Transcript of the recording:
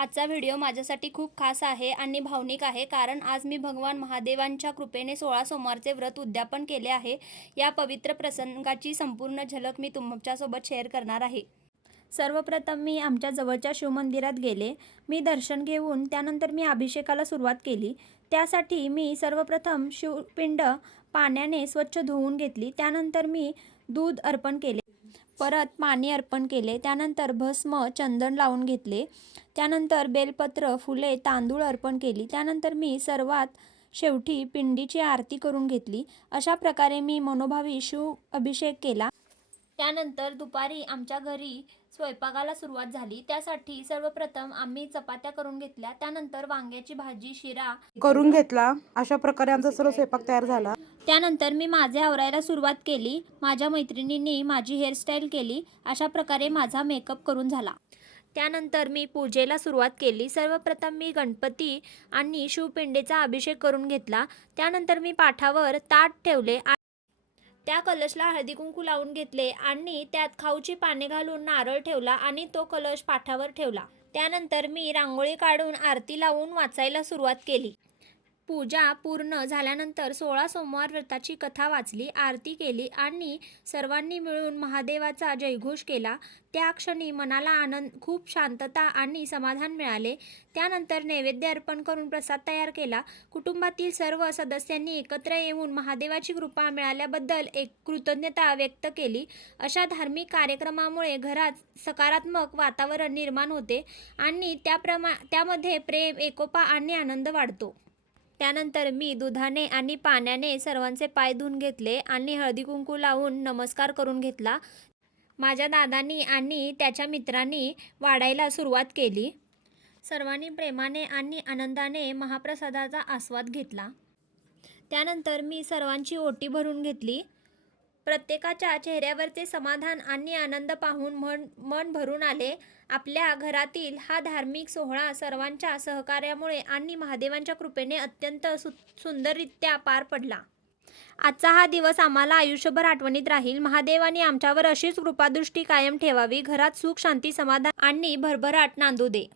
आजचा व्हिडिओ माझ्यासाठी खूप खास आहे आणि भावनिक आहे, कारण आज मी भगवान महादेवांच्या कृपेने 16 सोमवारचे व्रत उद्यापन केले आहे. या पवित्र प्रसंगाची संपूर्ण झलक मी तुमच्यासोबत शेअर करणार आहे. सर्वप्रथम मी आमच्या जवळच्या शिवमंदिरात गेले. मी दर्शन घेऊन त्यानंतर मी अभिषेकाला सुरुवात केली. त्यासाठी मी सर्वप्रथम शिवपिंड पाण्याने स्वच्छ धुवून घेतली. त्यानंतर मी दूध अर्पण केले, परत पाणी अर्पण केले. त्यानंतर भस्म चंदन लावून घेतले. त्यानंतर बेलपत्र, फुले, तांदूळ अर्पण केली. त्यानंतर मी सर्वात शेवटी पिंडीची आरती करून घेतली. अशा प्रकारे मी मनोभावी शिव अभिषेक केला. त्यानंतर दुपारी आमच्या घरी स्वयंपाकाला सुरुवात झाली. त्यासाठी सर्वप्रथम आम्ही चपात्या करून घेतल्या. त्यानंतर वांग्याची भाजी, शिरा करून घेतला. अशा प्रकारे आमचा सर्व स्वयंपाक तयार झाला. त्यानंतर मी माझे आवरायला सुरुवात केली. माझ्या मैत्रिणींनी माझी हेअरस्टाईल केली. अशा प्रकारे माझा मेकअप करून झाला. त्यानंतर मी पूजेला सुरुवात केली. सर्वप्रथम मी गणपती आणि शिवपिंडीचा अभिषेक करून घेतला. त्यानंतर मी पाठावर ताट ठेवले. त्या कलशला हळदी कुंकू लावून घेतले आणि त्यात खाऊची पाने घालून नारळ ठेवला आणि तो कलश पाठावर ठेवला. त्यानंतर मी रांगोळी काढून आरती लावून वाचायला सुरुवात केली. पूजा पूर्ण झाल्यानंतर 16 सोमवार व्रताची कथा वाचली, आरती केली आणि सर्वांनी मिळून महादेवाचा जयघोष केला. त्या क्षणी मनाला आनंद, खूप शांतता आणि समाधान मिळाले. त्यानंतर नैवेद्य अर्पण करून प्रसाद तयार केला. कुटुंबातील सर्व सदस्यांनी एकत्र येऊन महादेवाची कृपा मिळाल्याबद्दल एक कृतज्ञता व्यक्त केली. अशा धार्मिक कार्यक्रमामुळे घरात सकारात्मक वातावरण निर्माण होते आणि त्यामध्ये प्रेम, एकोपा आणि आनंद वाढतो. त्यानंतर मी दुधाने आणि पाण्याने सर्वांचे पाय धुवून घेतले आणि हळदी कुंकू लावून नमस्कार करून घेतला. माझ्या दादांनी आणि त्याच्या मित्रांनी वाढायला सुरुवात केली. सर्वांनी प्रेमाने आणि आनंदाने महाप्रसादाचा आस्वाद घेतला. त्यानंतर मी सर्वांची ओटी भरून घेतली. प्रत्येकाच्या चेहऱ्यावरचे समाधान आणि आनंद पाहून मन भरून आले. आपल्या घरातील हा धार्मिक सोहळा सर्वांच्या सहकार्यामुळे आणि महादेवांच्या कृपेने अत्यंत सुंदररित्या पार पडला. आजचा हा दिवस आम्हाला आयुष्यभर आठवणीत राहील. महादेवाने आमच्यावर अशीच कृपादृष्टी कायम ठेवावी. घरात सुख, शांती, समाधान आणि भरभराट नांदू दे.